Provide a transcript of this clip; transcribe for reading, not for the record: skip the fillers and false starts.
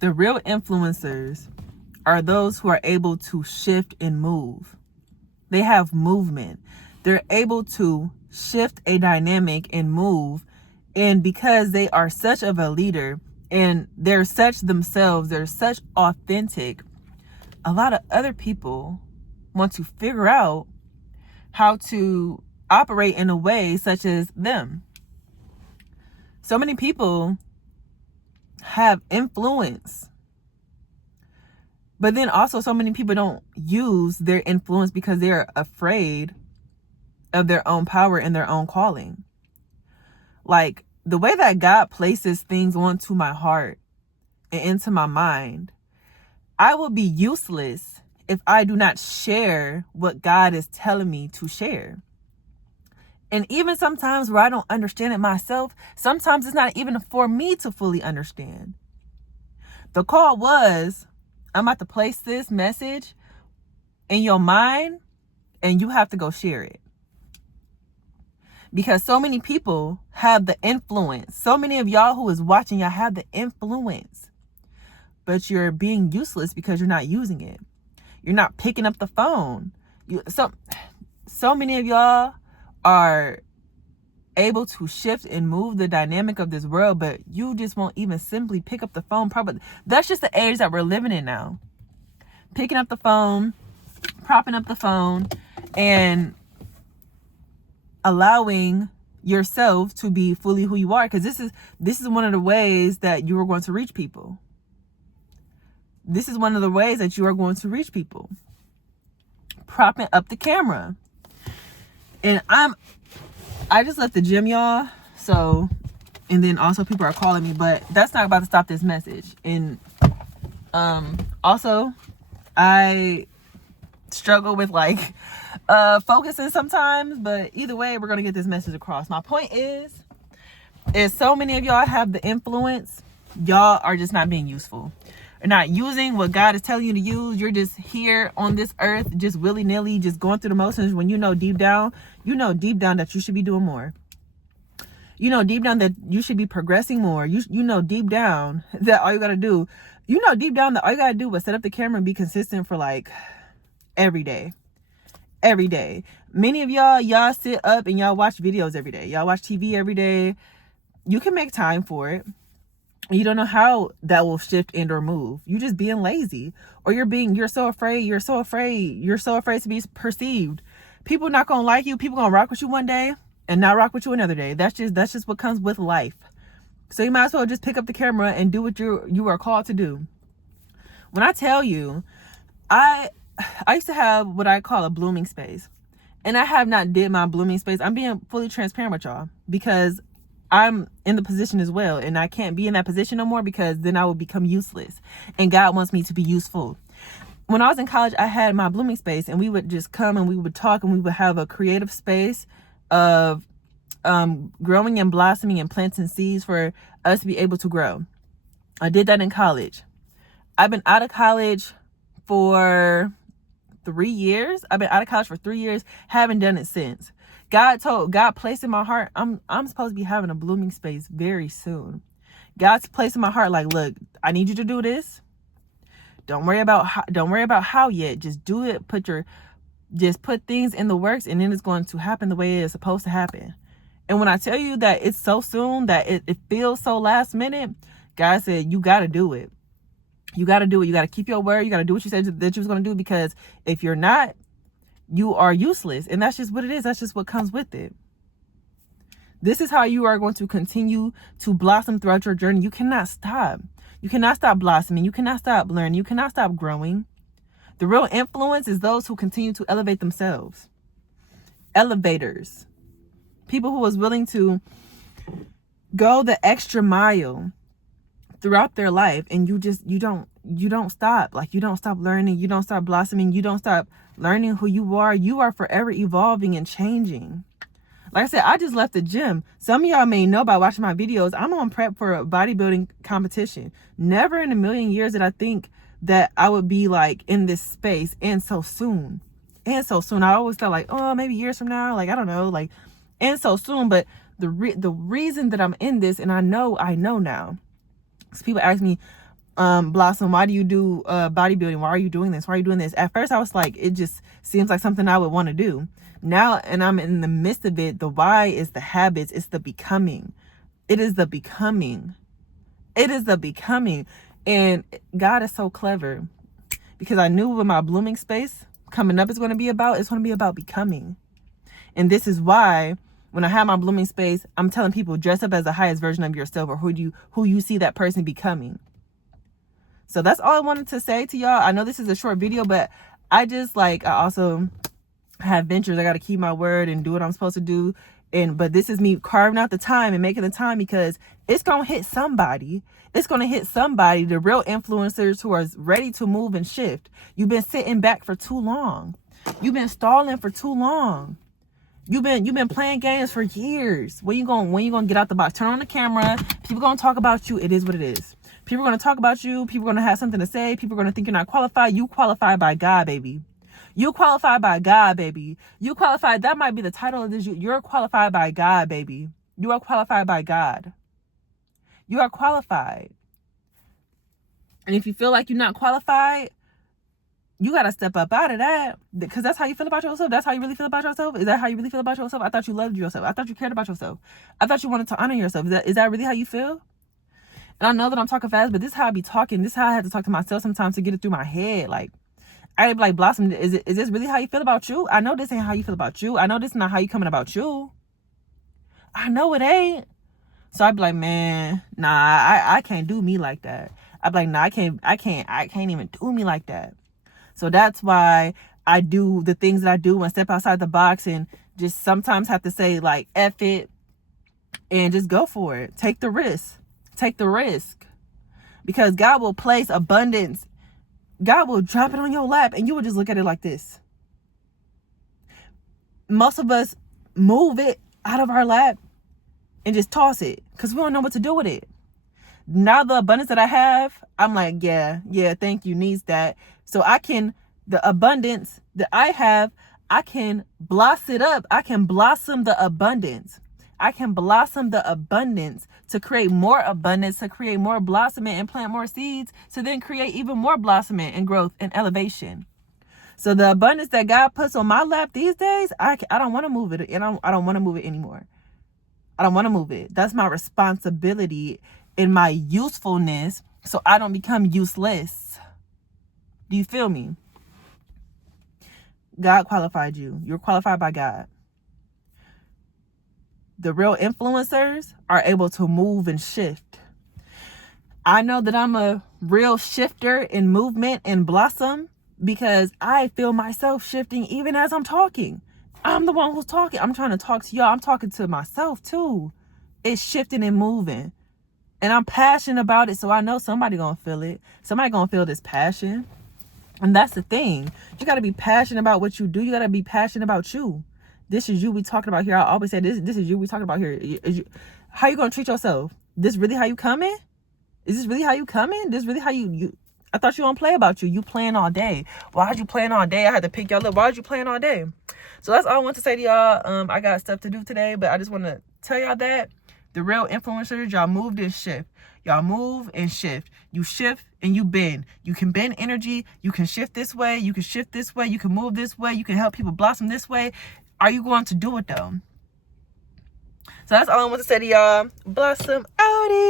The real influencers are those who are able to shift and move. They have movement. They're able to shift a dynamic and move. And because they are such of a leader and they're such themselves, they're such authentic, a lot of other people want to figure out how to operate in a way such as them. So many people have influence, but then also so many people don't use their influence because they're afraid of their own power and their own calling. Like the way that God places things onto my heart and into my mind, I will be useless if I do not share what God is telling me to share. And even sometimes where I don't understand it myself, sometimes it's not even for me to fully understand. The call was, I'm about to place this message in your mind and you have to go share it. Because so many people have the influence. So many of y'all who is watching, y'all have the influence. But you're being useless because you're not using it. You're not picking up the phone. So many of y'all are able to shift and move the dynamic of this world, but you just won't even simply pick up the phone. Probably that's just the age that we're living in now. Picking up the phone, propping up the phone, and allowing yourself to be fully who you are, because this is one of the ways that you are going to reach people. This is one of the ways that you are going to reach people. Propping up the camera. And I just left the gym, y'all. So, and then also people are calling me, but that's not about to stop this message. And also I struggle with focusing sometimes, but either way, we're gonna get this message across. My point is so many of y'all have the influence. Y'all are just not being useful. You're not using what God is telling you to use. You're just here on this earth, just willy-nilly, just going through the motions, when you know deep down that you should be doing more. You know deep down that you should be progressing more. You know deep down that all you gotta do, was set up the camera and be consistent for every day. Every day. Many of y'all sit up and y'all watch videos every day. Y'all watch TV every day. You can make time for it. You don't know how that will shift and or move. You just being lazy, or you're so afraid to be perceived. People not gonna like you. People gonna rock with you one day and not rock with you another day. That's just what comes with life. So you might as well just pick up the camera and do what you are called to do. When I tell you, I used to have what I call a blooming space, and I have not did my blooming space. I'm being fully transparent with y'all because I'm in the position as well, and I can't be in that position no more because then I will become useless, and God wants me to be useful. When I was in college, I had my blooming space, and we would just come and we would talk, and we would have a creative space of growing and blossoming and planting seeds for us to be able to grow. I did that in college. I've been out of college for 3 years. Haven't done it since. God placed in my heart, I'm supposed to be having a blooming space very soon. God's placed in my heart, look, I need you to do this. Don't worry about how yet. Just do it. Just put things in the works, and then it's going to happen the way it's supposed to happen. And when I tell you that it's so soon, that it feels so last minute, God said, you got to do it. You got to do it. You got to keep your word. You got to do what you said that you was going to do, because if you're not, you are useless. And that's just what it is. That's just what comes with it. This is how you are going to continue to blossom throughout your journey. You cannot stop. You cannot stop blossoming. You cannot stop learning. You cannot stop growing. The real influence is those who continue to elevate themselves. Elevators. People who is willing to go the extra mile throughout their life, and you don't stop. You don't stop learning. You don't stop blossoming. You don't stop learning who you are. You are forever evolving and changing. Like I said, I just left the gym. Some of y'all may know by watching my videos, I'm on prep for a bodybuilding competition. Never in a million years did I think that I would be in this space, and so soon. I always thought maybe years from now, I don't know, and so soon. But the reason that I'm in this, and I know now, because people ask me, Blossom, why do you do bodybuilding? Why are you doing this? Why are you doing this? At first I was like, it just seems like something I would want to do. Now, and I'm in the midst of it, the why is the habits, it's the becoming. It is the becoming. It is the becoming. And God is so clever, because I knew what my blooming space coming up is going to be about. It's going to be about becoming. And this is why when I have my blooming space, I'm telling people, dress up as the highest version of yourself, or who you see that person becoming. So that's all I wanted to say to y'all. I know this is a short video, but I also have ventures. I got to keep my word and do what I'm supposed to do. But this is me carving out the time and making the time, because it's going to hit somebody. It's going to hit somebody, the real influencers who are ready to move and shift. You've been sitting back for too long. You've been stalling for too long. You've been playing games for years. When you gonna get out the box? Turn on the camera. People gonna talk about you. It is what it is. People are gonna talk about you. People are gonna have something to say. People are gonna think you're not qualified. You qualified by God, baby. You qualified by God, baby. You qualified. That might be the title of this. You're qualified by God, baby. You are qualified by God. You are qualified. And if you feel like you're not qualified, you got to step up out of that, because that's how you feel about yourself. That's how you really feel about yourself. Is that how you really feel about yourself? I thought you loved yourself. I thought you cared about yourself. I thought you wanted to honor yourself. Is that really how you feel? And I know that I'm talking fast, but this is how I be talking. This is how I have to talk to myself sometimes to get it through my head. Like, I be like, Blossom, is this really how you feel about you? I know this ain't how you feel about you. I know this is not how you coming about you. I know it ain't. So I'd be like, man, nah, I can't do me like that. I'd be like, nah, I can't even do me like that. So that's why I do the things that I do and step outside the box, and just sometimes have to say, like, F it, and just go for it. Take the risk. Take the risk. Because God will place abundance. God will drop it on your lap, and you will just look at it like this. Most of us move it out of our lap and just toss it, because we don't know what to do with it. Now the abundance that I have, I'm like, yeah, thank you, needs that. So the abundance that I have, I can blossom it up. I can blossom the abundance. I can blossom the abundance to create more abundance, to create more blossoming and plant more seeds, to then create even more blossoming and growth and elevation. So the abundance that God puts on my lap these days, I don't want to move it. And I don't want to move it anymore. I don't want to move it. That's my responsibility in my usefulness, so I don't become useless. Do you feel me? God qualified you. You're qualified by God. The real influencers are able to move and shift. I know that I'm a real shifter in movement and blossom, because I feel myself shifting even as I'm talking. I'm the one who's talking. I'm trying to talk to y'all. I'm talking to myself too. It's shifting and moving. And I'm passionate about it, so I know somebody gonna feel it. Somebody gonna feel this passion. And that's the thing. You gotta be passionate about what you do. You gotta be passionate about you. This is you we talking about here. I always say this is you we talking about here. How you gonna treat yourself? This really how you coming? Is this really how you coming? This really how you I thought you don't play about you. You playing all day. Why'd you playing all day? I had to pick y'all up. Why'd you playing all day? So that's all I want to say to y'all. I got stuff to do today, but I just want to tell y'all that the real influencers, y'all move and shift. Y'all move and shift. You shift and you bend. You can bend energy. You can shift this way. You can shift this way. You can move this way. You can help people blossom this way. Are you going to do it though? So that's all I want to say to y'all. Blossom outie.